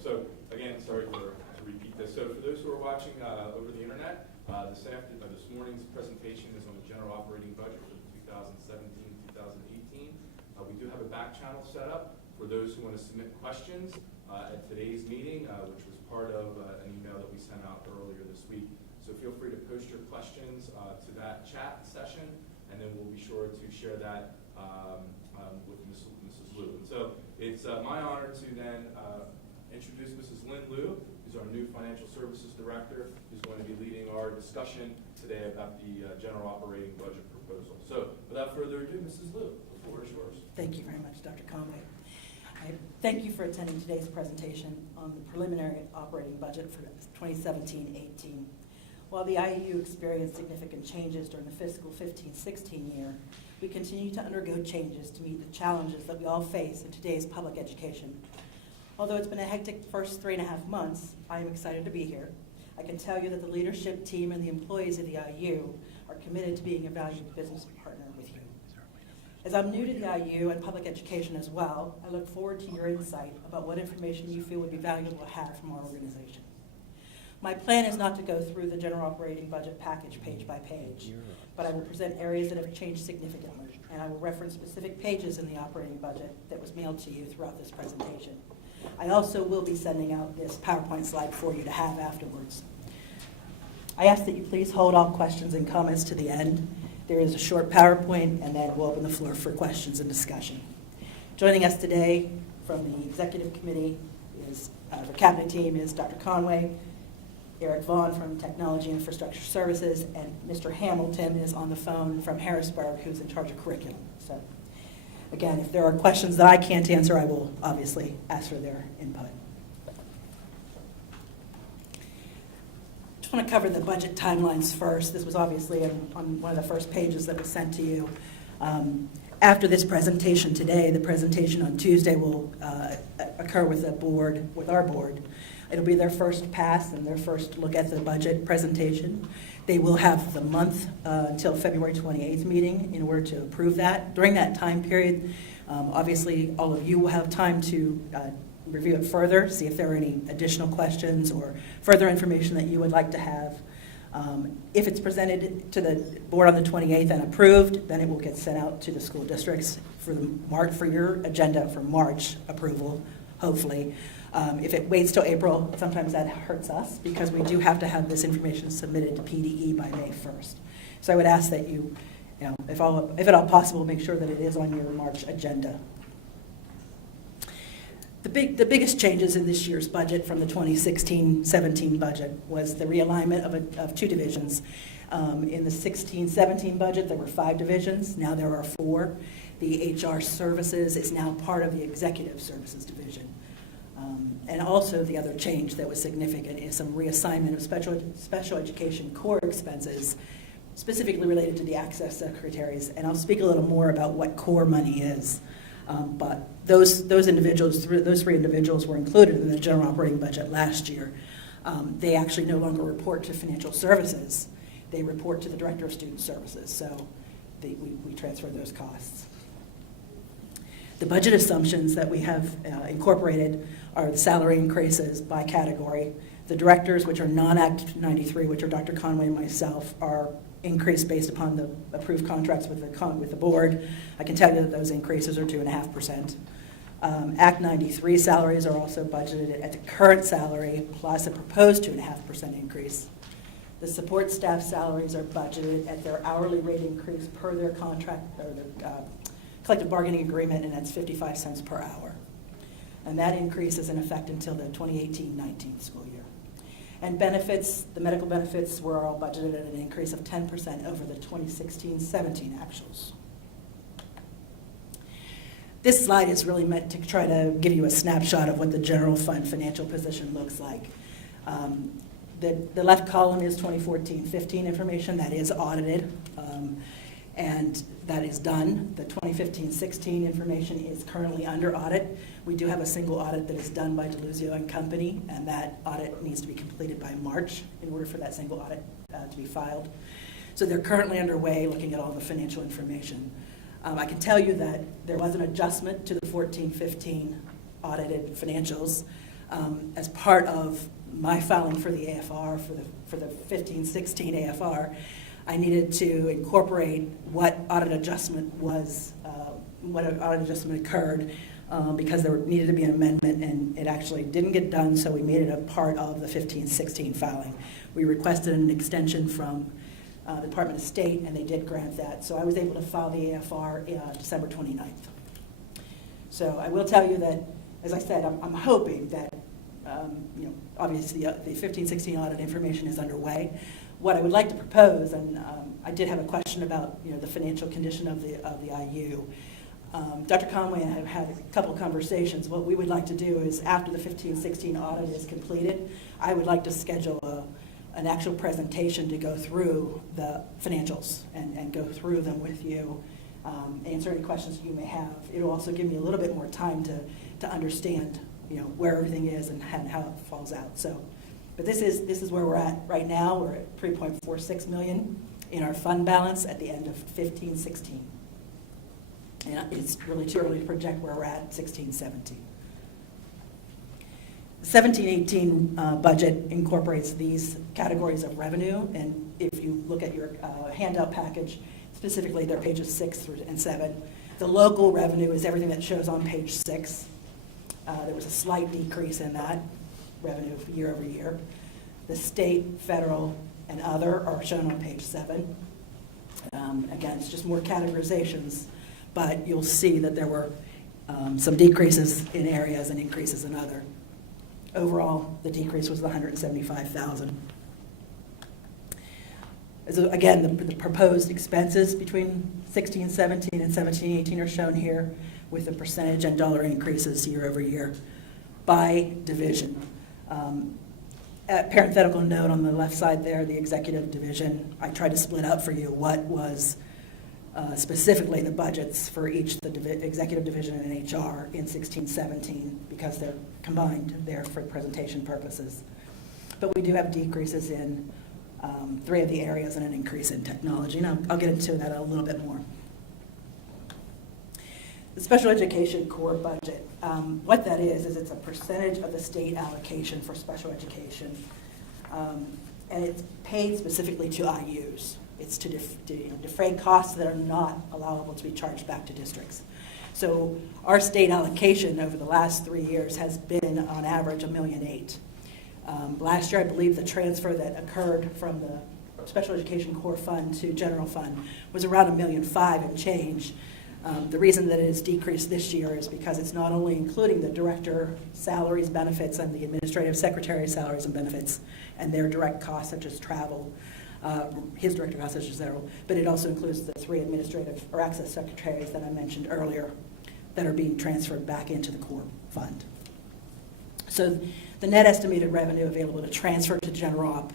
So again, sorry to repeat this. So for those who are watching over the internet, this morning's presentation is on the general operating budget for 2017-2018. We do have a back channel set up for those who want to submit questions at today's meeting, which was part of an email that we sent out earlier this week. So feel free to post your questions to that chat session, and then we'll be sure to share that with Mrs. Liu. And so it's my honor to then introduce Mrs. Lynn Liu, who's our new Financial Services Director, who's going to be leading our discussion today about the general operating budget proposal. So without further ado, Mrs. Liu, the floor is yours. Thank you very much, Dr. Conway. I thank you for attending today's presentation on the preliminary operating budget for 2017-18. While the IEU experienced significant changes during the fiscal 15-16 year, we continue to undergo changes to meet the challenges that we all face in today's public education. Although it's been a hectic first 3.5 months, I am excited to be here. I can tell you that the leadership team and the employees of the IU are committed to being a valued business partner with you. As I'm new to the IU and public education as well, I look forward to your insight about what information you feel would be valuable to have from our organization. My plan is not to go through the general operating budget package page by page, but I will present areas that have changed significantly, and I will reference specific pages in the operating budget that was mailed to you throughout this presentation. I also will be sending out this PowerPoint slide for you to have afterwards. I ask that you please hold all questions and comments to the end. There is a short PowerPoint, and then we'll open the floor for questions and discussion. Joining us today from the executive committee is, the cabinet team is Dr. Conway, Eric Vaughn from Technology and Infrastructure Services, and Mr. Hamilton is on the phone from Harrisburg, who's in charge of curriculum. So again, if there are questions that I can't answer, I will obviously ask for their input. Just want to cover the budget timelines first. This was obviously on one of the first pages that was sent to you. After this presentation today, the presentation on Tuesday will occur with the board, with our board. It'll be their first pass and their first look at the budget presentation. They will have the month until February 28th meeting in order to approve that. During that time period, obviously all of you will have time to review it further, see if there are any additional questions or further information that you would like to have. If it's presented to the board on the 28th and approved, then it will get sent out to the school districts for your agenda for March approval, hopefully. If it waits till April, sometimes that hurts us because we do have to have this information submitted to PDE by May 1st. So I would ask that you if at all possible, make sure that it is on your March agenda. The biggest changes in this year's budget from the 2016-17 budget was the realignment of two divisions. In the 16-17 budget, there were 5 divisions. Now there are 4. The HR services is now part of the executive services division. And also the other change that was significant is some reassignment of special education core expenses, specifically related to the access secretaries. And I'll speak a little more about what core money is. But those 3 individuals were included in the general operating budget last year. They actually no longer report to financial services. They report to the director of student services. So we transfer those costs. The budget assumptions that we have incorporated are the salary increases by category. The directors, which are non-Act 93, which are Dr. Conway and myself, are increased based upon the approved contracts with the board. I can tell you that those increases are 2.5%. Act 93 salaries are also budgeted at the current salary plus a proposed 2.5% increase. The support staff salaries are budgeted at their hourly rate increase per their contract or their collective bargaining agreement, and that's 55 cents per hour. And that increase is in effect until the 2018-19 school year. And benefits, the medical benefits were all budgeted at an increase of 10% over the 2016-17 actuals. This slide is really meant to try to give you a snapshot of what the general fund financial position looks like. The left column is 2014-15 information that is audited, and that is done. The 2015-16 information is currently under audit. We do have a single audit that is done by Deluzio and Company, and that audit needs to be completed by March in order for that single audit to be filed. So they're currently underway looking at all the financial information. I can tell you that there was an adjustment to the 14-15 audited financials. As part of my filing for the AFR, for the 15-16 AFR, I needed to incorporate what audit adjustment was, what audit adjustment occurred, because there needed to be an amendment, and it actually didn't get done, so we made it a part of the 15-16 filing. We requested an extension from the Department of State, and they did grant that. So I was able to file the AFR December 29th. So I will tell you that, as I said, I'm hoping that, obviously the 15-16 audit information is underway. What I would like to propose, and I did have a question about, the financial condition of the IU. Dr. Conway and I have had a couple of conversations. What we would like to do is, after the 15-16 audit is completed, I would like to schedule an actual presentation to go through the financials and go through them with you, answer any questions you may have. It'll also give me a little bit more time to understand, where everything is and how it falls out. So, but this is where we're at right now. We're at $3.46 million in our fund balance at the end of 15-16. And it's really too early to project where we're at 16-17. The 17-18 budget incorporates these categories of revenue, and if you look at your handout package, specifically they're pages 6 through and 7. The local revenue is everything that shows on page 6. There was a slight decrease in that revenue year over year. The state, federal, and other are shown on page 7. Again, it's just more categorizations, but you'll see that there were some decreases in areas and increases in other. Overall, the decrease was $175,000. So again, the proposed expenses between 16-17 and 17-18 are shown here with the percentage and dollar increases year over year by division. A parenthetical note on the left side there, the executive division, I tried to split out for you what was specifically the budgets for each the executive division and HR in 16-17, because they're combined there for presentation purposes. But we do have decreases in 3 of the areas and an increase in technology, and I'll get into that a little bit more. The special education core budget, what that is it's a percentage of the state allocation for special education, and it's paid specifically to IUs. It's to defray costs that are not allowable to be charged back to districts. So our state allocation over the last 3 years has been on average $1.8 million. Last year, I believe the transfer that occurred from the Special Education Core Fund to General Fund was around $1.5 million and change. The reason that it has decreased this year is because it's not only including the director salaries, benefits, and the administrative secretary salaries and benefits, and their direct costs such as travel, his director costs such as zero, but it also includes the 3 administrative or access secretaries that I mentioned earlier that are being transferred back into the core fund. So the net estimated revenue available to transfer to general op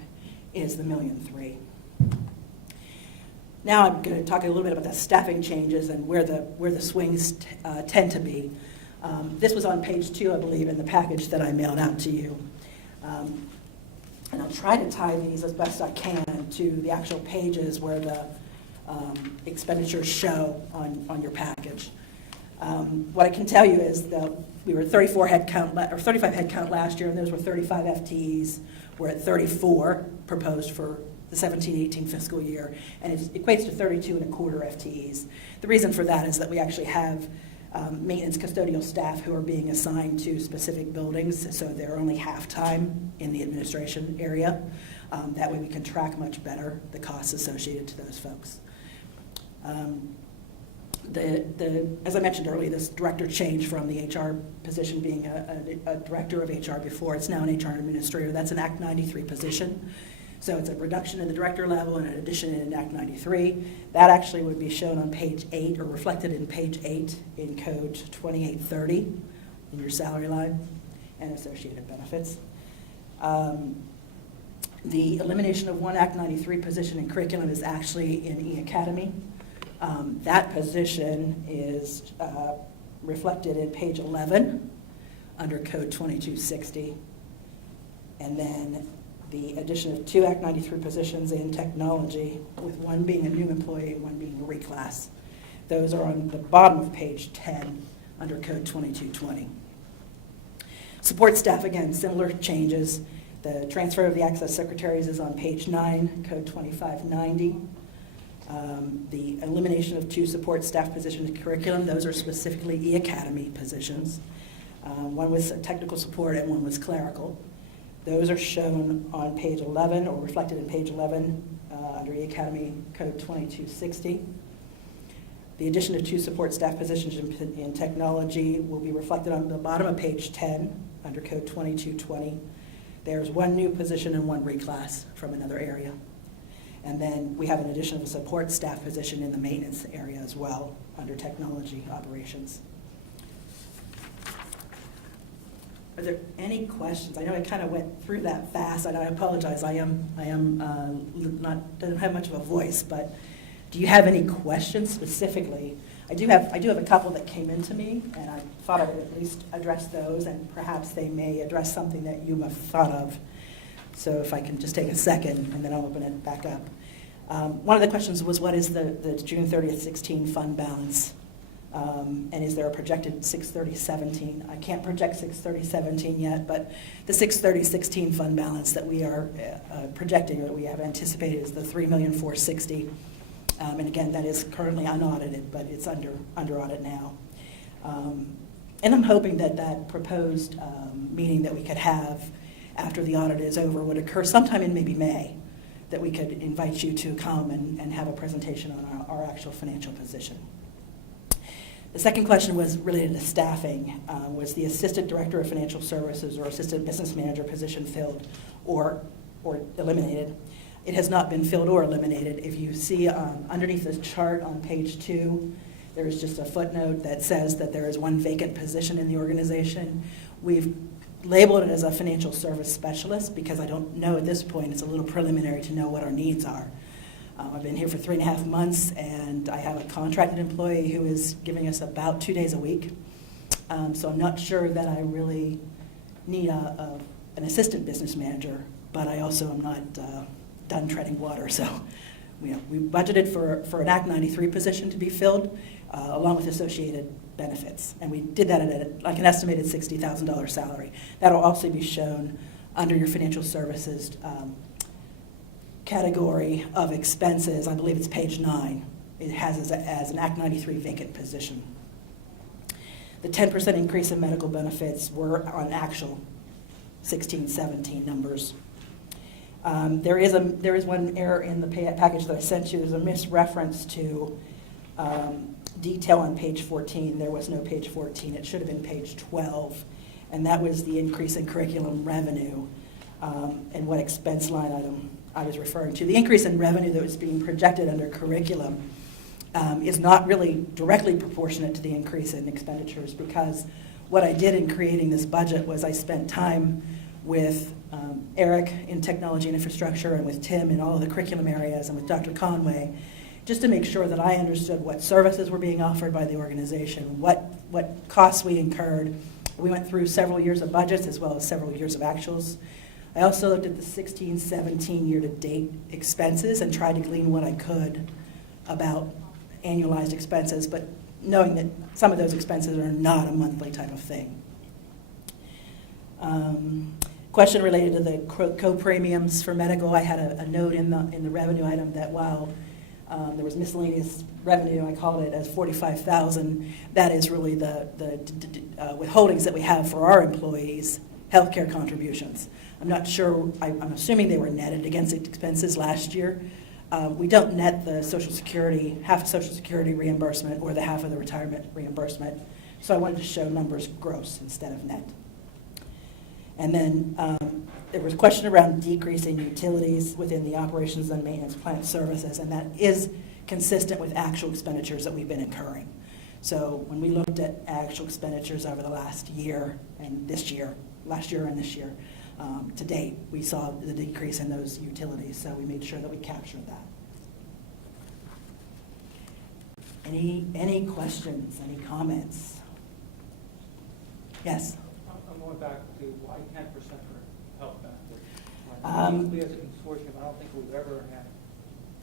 is the $1.3 million. Now I'm going to talk a little bit about the staffing changes and where the swings tend to be. This was on page 2, I believe, in the package that I mailed out to you. And I'll try to tie these as best I can to the actual pages where the expenditures show on your package. What I can tell you is that we were at 35 head count last year, and those were 35 FTEs. We're at 34 proposed for the 17-18 fiscal year, and it equates to 32.25 FTEs. The reason for that is that we actually have maintenance custodial staff who are being assigned to specific buildings, so they're only half-time in the administration area. That way we can track much better the costs associated to those folks. As I mentioned earlier, this director changed from the HR position being a director of HR before. It's now an HR administrator. That's an Act 93 position. So it's a reduction in the director level and an addition in Act 93. That actually would be shown on page 8 or reflected in page 8 in code 2830 in your salary line and associated benefits. The elimination of one Act 93 position in curriculum is actually in E-Academy. That position is reflected in page 11 under code 2260. And then the addition of 2 Act 93 positions in technology, with one being a new employee and one being a reclass. Those are on the bottom of page 10 under code 2220. Support staff, again, similar changes. The transfer of the access secretaries is on page 9, code 2590. The elimination of 2 support staff positions in curriculum, those are specifically E-Academy positions. One was technical support and one was clerical. Those are shown on page 11 or reflected in page 11 under E-Academy code 2260. The addition of 2 support staff positions in technology will be reflected on the bottom of page 10 under code 2220. There's 1 new position and 1 reclass from another area. And then we have an addition of a support staff position in the maintenance area as well under technology operations. Are there any questions? I know I kind of went through that fast, and I apologize. I don't have much of a voice, but do you have any questions specifically? I do have a couple that came into me, and I thought I would at least address those, and perhaps they may address something that you have thought of. So if I can just take a second, and then I'll open it back up. One of the questions was, what is the June 30th, 16 fund balance? And is there a projected 6/30/17? I can't project 6/30/17 yet, but the 6/30/16 fund balance that we are projecting, or that we have anticipated, is the $3,460,000. And again, that is currently unaudited, but it's under audit now. And I'm hoping that that proposed meeting that we could have after the audit is over would occur sometime in maybe May, that we could invite you to come and have a presentation on our actual financial position. The second question was related to staffing. Was the Assistant Director of Financial Services or Assistant Business Manager position filled or eliminated? It has not been filled or eliminated. If you see underneath the chart on page 2, there is just a footnote that says that there is 1 vacant position in the organization. We've labeled it as a financial service specialist because I don't know at this point, it's a little preliminary to know what our needs are. I've been here for 3.5 months, and I have a contracted employee who is giving us about 2 days a week. So I'm not sure that I really need an assistant business manager, but I also am not done treading water. So we budgeted for an Act 93 position to be filled, along with associated benefits. And we did that at like an estimated $60,000 salary. That'll also be shown under your financial services category of expenses. I believe it's page 9. It has as an Act 93 vacant position. The 10% increase in medical benefits were on actual 16-17 numbers. There is one error in the package that I sent you. There's a misreference to detail on page 14. There was no page 14. It should have been page 12. And that was the increase in curriculum revenue and what expense line item I was referring to. The increase in revenue that was being projected under curriculum is not really directly proportionate to the increase in expenditures, because what I did in creating this budget was I spent time with Eric in technology and infrastructure, and with Tim in all of the curriculum areas, and with Dr. Conway, just to make sure that I understood what services were being offered by the organization, what costs we incurred. We went through several years of budgets as well as several years of actuals. I also looked at the 16-17 year-to-date expenses and tried to glean what I could about annualized expenses, but knowing that some of those expenses are not a monthly type of thing. Question related to the co-premiums for medical. I had a note in the revenue item that while there was miscellaneous revenue, I called it as $45,000. That is really the withholdings that we have for our employees' healthcare contributions. I'm not sure, I'm assuming they were netted against expenses last year. We don't net the Social Security, half of Social Security reimbursement or the half of the retirement reimbursement. So I wanted to show numbers gross instead of net. And then there was a question around decreasing utilities within the operations and maintenance plant services, and that is consistent with actual expenditures that we've been incurring. So when we looked at actual expenditures over the last year and this year, last year and this year, to date, we saw the decrease in those utilities, so we made sure that we captured that. Any questions, any comments? Yes? I'm going back to why 10% for health benefits. We as a consortium, I don't think we've ever had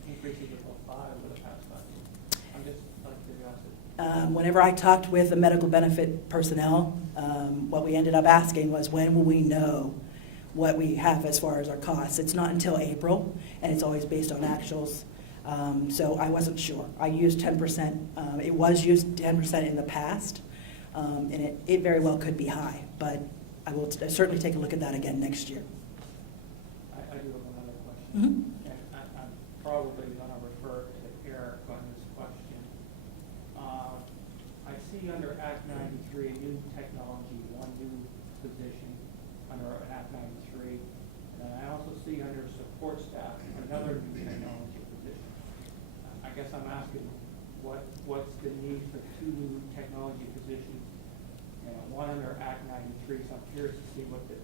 increases above 5 over the past 5 years. I'm just out of curiosity. Whenever I talked with the medical benefit personnel, what we ended up asking was, when will we know what we have as far as our costs? It's not until April, and it's always based on actuals. So I wasn't sure. I used 10%. It was used 10% in the past, and it very well could be high, but I will certainly take a look at that again next year. I do have another question. Mhm. And I'm probably going to refer to Eric on this question. I see under Act 93, a new technology, one new position under Act 93. And I also see under support staff, another new technology position. I guess I'm asking, what's the need for two new technology positions? And one under Act 93, so I'm curious to see what the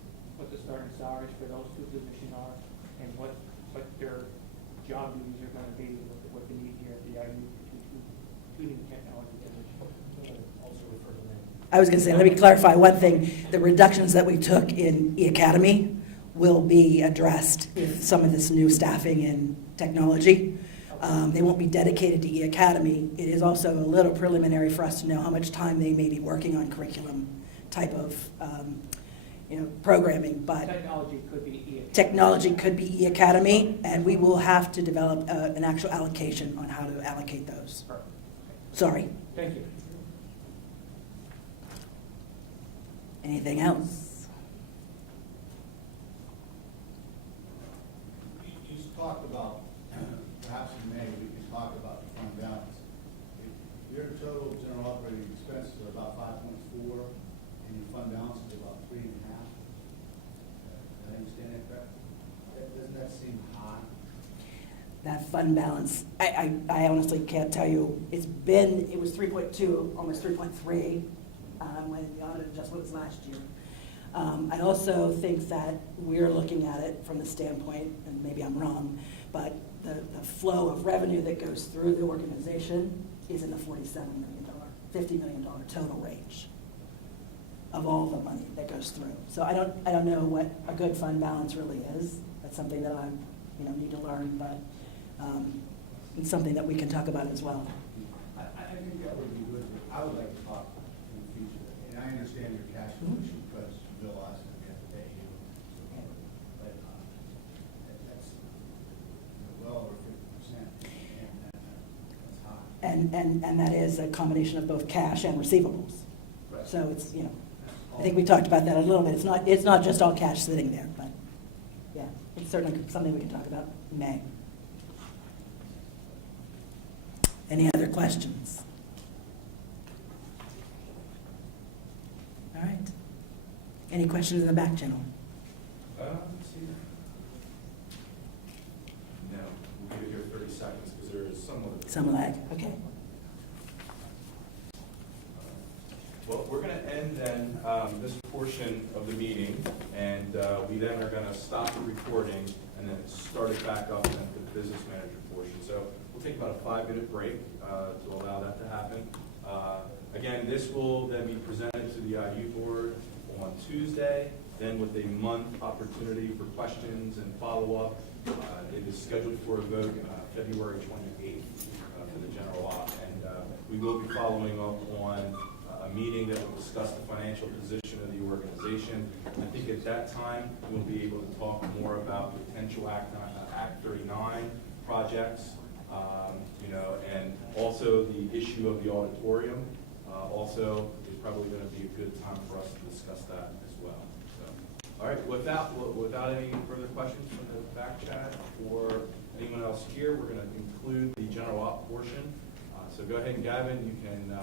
starting salaries for those two positions are and what their job duties are going to be, what the need here at the IU for two new technology positions. Also refer to them. I was going to say, let me clarify one thing. The reductions that we took in E-Academy will be addressed with some of this new staffing in technology. They won't be dedicated to E-Academy. It is also a little preliminary for us to know how much time they may be working on curriculum type of programming, but Technology could be E-Academy. technology could be E-Academy, and we will have to develop an actual allocation on how to allocate those. Perfect. Sorry. Thank you. Anything else? You talked about, perhaps in May, we can talk about the fund balance. If your total general operating expenses are about 5.4, and your fund balance is about 3.5, did I understand that correctly? Doesn't that seem high? That fund balance, I honestly can't tell you. It was 3.2, almost 3.3, when the audit adjustment was last year. I also think that we're looking at it from the standpoint, and maybe I'm wrong, but the flow of revenue that goes through the organization is in the $47 million, $50 million total range of all the money that goes through. So I don't know what a good fund balance really is. That's something that I need to learn, but it's something that we can talk about as well. I think that would be good. I would like to talk in the future, and I understand your cash position because you bill us and we have to pay you. But that's well over 50%, and that's high. And that is a combination of both cash and receivables. Right. So it's, I think we talked about that a little bit. It's not just all cash sitting there, but yeah, it's certainly something we can talk about in May. Any other questions? All right. Any questions in the back channel? Let's see. No, we'll give it here 30 seconds because there is somewhat. Some lag, okay. Well, we're going to end then this portion of the meeting, and we then are going to stop the recording and then start it back up into the business manager portion. So we'll take about a 5-minute break to allow that to happen. Again, this will then be presented to the IU board on Tuesday, then with a month opportunity for questions and follow-up. It is scheduled for a vote February 28th for the general op, and we will be following up on a meeting that will discuss the financial position of the organization. I think at that time, we'll be able to talk more about potential Act 39 projects, and also the issue of the auditorium. Also, is probably going to be a good time for us to discuss that as well. So, all right, without any further questions from the back chat or anyone else here, we're going to conclude the general op portion. So go ahead, and Gavin, you can